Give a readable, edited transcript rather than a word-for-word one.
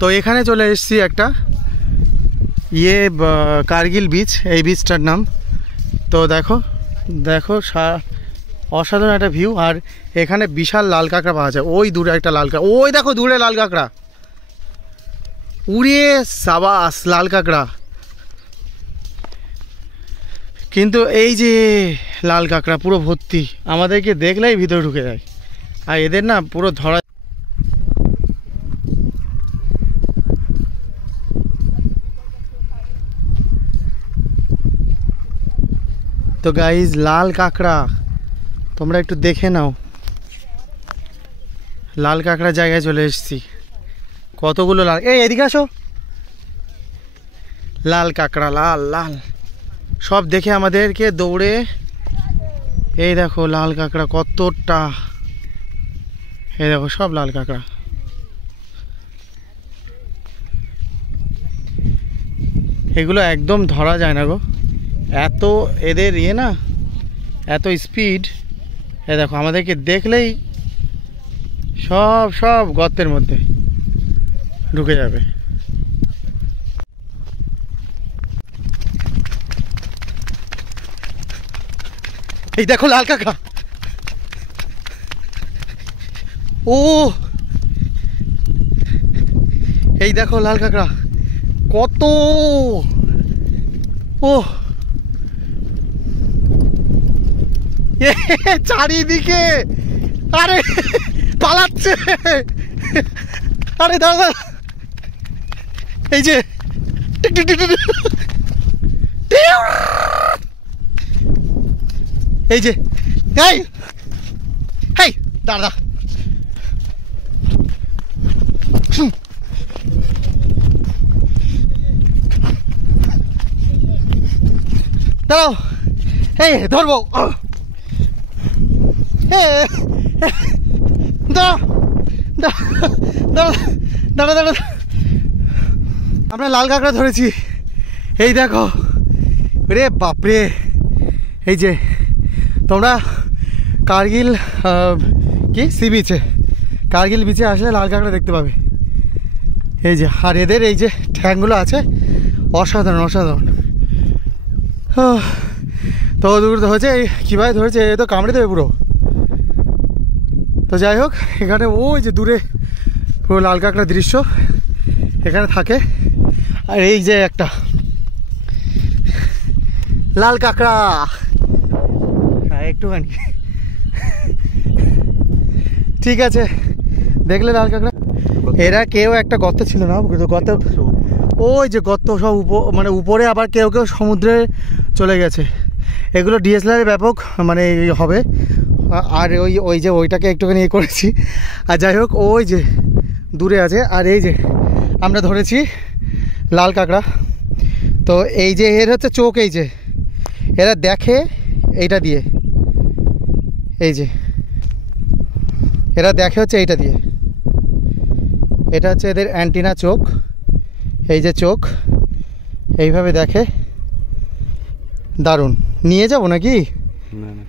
তো এখানে চলে এসেছি একটা কার্গিল বিচ, এই বিচটার নাম। তো দেখো দেখো অসাধারণ একটা ভিউ। আর এখানে বিশাল লাল কাঁকড়া পাওয়া যায়। ওই দূরে একটা লাল কাঁকড়া, ওই দেখো দূরে লাল কাঁকড়া উড়িয়ে, সাবাস লাল কাঁকড়া। কিন্তু এই যে লাল কাঁকড়া পুরো ভর্তি, আমাদেরকে দেখলেই ভিতরে ঢুকে যায়। আর এদের না পুরো ধরা। তো গাইজ লাল কাঁকড়া তোমরা একটু দেখে নাও। লাল কাঁকড়ার জায়গায় চলে এসেছি। কতগুলো লাল, এই এদিকে আসো। লাল কাঁকড়া, লাল লাল সব দেখে আমাদেরকে দৌড়ে, এই দেখো লাল কাঁকড়া কতটা, এই দেখো সব লাল কাঁকড়া। এগুলো একদম ধরা যায় না গো, এত এদের না, এত স্পিড। এ দেখো আমাদেরকে দেখলেই সব সব গর্তের মধ্যে ঢুকে যাবে। এই দেখো লাল কাঁকড়া, ও এই দেখো লাল কাঁকড়া কত, ও চারিদিকে, আরে পালাচ্ছে, আরে দাদা এই যে এই যে এই এই দাদা, দাঁড়াও, এই ধরবো, দাঁড়া দাঁড়া, আমরা লাল কাঁকড়া ধরেছি। এই দেখো রে বাপরে, এই যে তোমরা কার্গিল কি সি বিচে, কার্গিল বিচে আসলে লাল কাঁকড়া দেখতে পাবে। এই যে, আর এদের এই যে ঠ্যাংগুলো আছে অসাধারণ অসাধারণ। তো দূর হয়েছে, কীভাবে ধরেছে, এ তো কামড়ে দেবে পুরো। তো যাই হোক, এখানে ওই যে দূরে পুরো লাল কাঁকড়ার দৃশ্য এখানে থাকে। আর এই যে একটা লাল কাঁকড়া, হ্যাঁ একটুখানি, ঠিক আছে দেখলে লাল কাঁকড়া। এরা কেউ একটা গর্ত ছিল না, গর্ত ওই যে গর্ত সব মানে উপরে, আবার কেউ কেউ সমুদ্রে চলে গেছে। এগুলো ডিএসএলআর ব্যাপক মানে হবে। আর ওই যে ওইটাকে একটুখানি ইয়ে করেছি। আর যাই হোক, ওই যে দূরে আছে। আর এই যে আমরা ধরেছি লাল কাঁকড়া। তো এই যে এর হচ্ছে চোখ, এই যে এরা দেখে এইটা দিয়ে, এই যে এরা দেখে হচ্ছে এইটা দিয়ে, এটা হচ্ছে এদের অ্যান্টিনা চোখ। এই যে চোখ এইভাবে দেখে। দারুণ, নিয়ে যাবো নাকি? না না